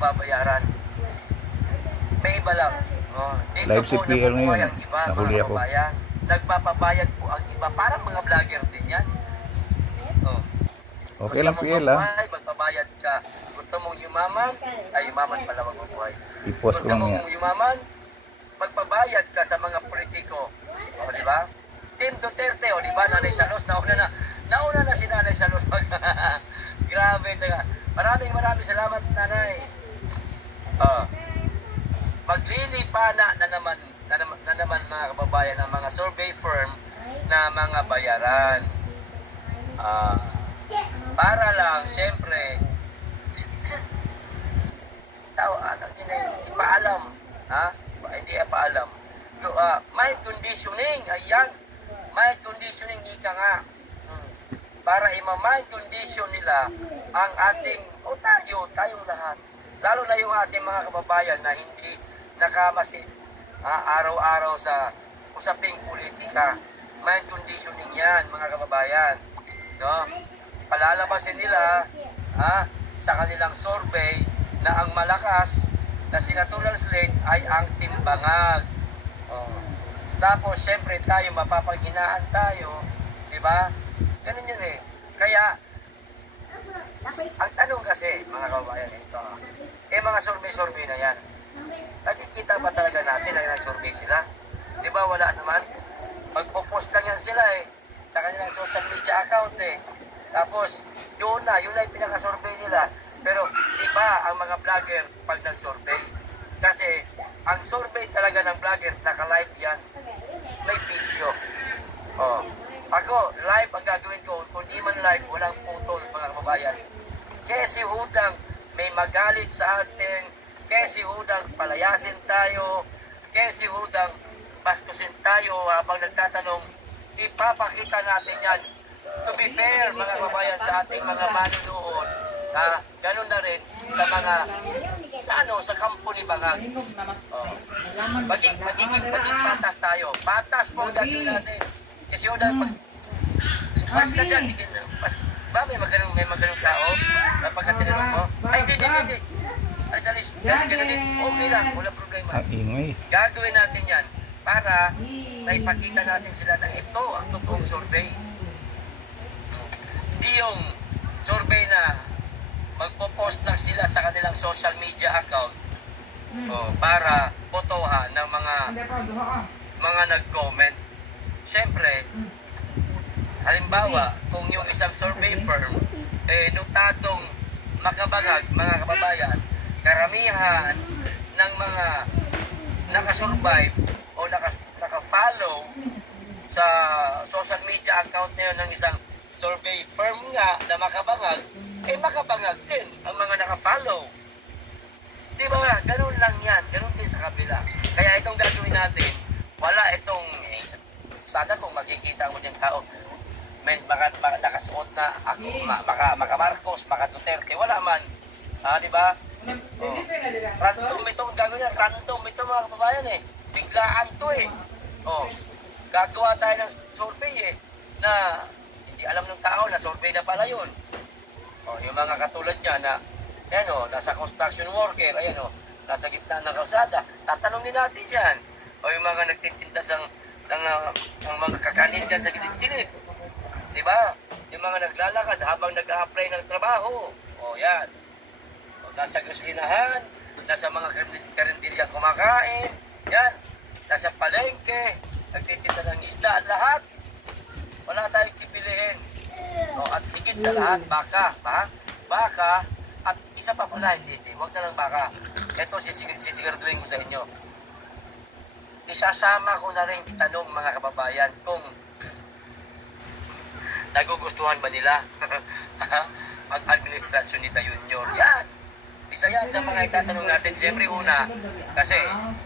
babayaran. May iba lang. Oh, dito Live po CPL nabubuhay ngayon. ang iba, Nahuli mga ako. kababayan. Nagpapabayad po ang iba. Parang mga vlogger din yan. Oh. Okay lang, Gusto PL, mong mabuhay, magpabayad ka. Gusto mong yumaman, ay yumaman pala magpabuhay. I-post ko Gusto mamaya. mong yumaman, magpabayad ka sa mga politiko. O, di ba? Team Duterte, o di ba, Nanay Salos, nauna na si Nanay Salos. Grabe, taga. Maraming salamat, Nanay. Maglilipana na naman mga kababayan ng mga survey firm na mga bayaran. Para lang, siyempre, ipaalam. Hindi ipaalam. May conditioning, ayan. May conditioning, ika nga. Para ima-mind condition nila ang ating, tayong lahat. Lalo na yung ating mga kababayan na hindi nakamasid araw-araw sa usaping politika. Mind conditioning yan, mga kababayan. No? Palalabasin nila sa kanilang survey na ang malakas na senatorial slate ay ang timbangag. Tapos, syempre, tayo, mapapaghinaan tayo. Diba? Ganun yun eh. Kaya, ang tanong kasi, mga kababayan, ito, mga survey na yan. Nakikita ba talaga natin na nag-survey sila? Diba, wala naman? Magpo-post lang yan sila sa kanilang social media account Tapos, yun na yung pinaka-survey nila. Pero, iba ang mga vlogger pag nag-survey. Kasi, ang survey talaga ng vlogger, naka-live yan. May video. Ako, live ang gagawin ko. Kung di man live, walang putol, mga kababayan. Kaya si Hudang may magalit sa atin. Kaya si Hudang palayasin tayo. Kaya si Hudang bastusin tayo habang nagtatanong. Ipapakita natin yan. To be fair, mga kababayan, sa ating mga manunood, ganun na rin sa mga sa kampo ni Bangag. Magiging patas tayo. Patas po ang gagawin natin. Kasi yun pas ka dyan, may magaling tao na pagka tinanong mo, hindi. Ay, salis, ganun, okay lang, wala problema. Gagawin natin yan para naipakita natin sila na ito ang totoong survey. Di yung survey na magpo-post lang sila sa kanilang social media account para botohan ng mga nag-comment. Siyempre, halimbawa, kung yung isang survey firm notadong makabangag, mga kababayan, karamihan ng mga nakasurvive o naka-follow sa social media account na yun ng isang survey firm nga na makabangag, makabangag din ang mga naka-follow. Diba? Ganun lang yan. Ganun din sa kabila. Kaya itong gagawin natin, wala itong sana kung makikita mo din tao, baka nakasuot na ako, baka Marcos, baka Duterte, wala man. Diba? Random ito, gagawin yan. Random ito, mga kababayan Biglaan to gagawa tayo ng survey na hindi alam ng tao na survey na pala yun. Yung mga katulad niya na nasa construction worker, nasa gitna ng kalsada, tatanungin natin yan. Yung mga nagtitinda ng mga kakanin dyan sa gilid-gilid. Diba? Yung mga naglalakad habang nag-a-apply ng trabaho. Yan. Nasa gasolinahan, nasa mga karinderya kumakain, yan. Nasa palengke, nagtitinda ng isda, lahat. Wala tayong pipiliin. At higit sa lahat, baka, at isa pa pala, hindi, huwag na lang baka. Ito, sisiguraduhin ko sa inyo. Isasama ko na rin itanong, mga kababayan, kung nagugustuhan ba nila mag-administrasyon ni Tayunyor. Yan! Isa yan sa mga itatanong natin. Siyempre una, kasi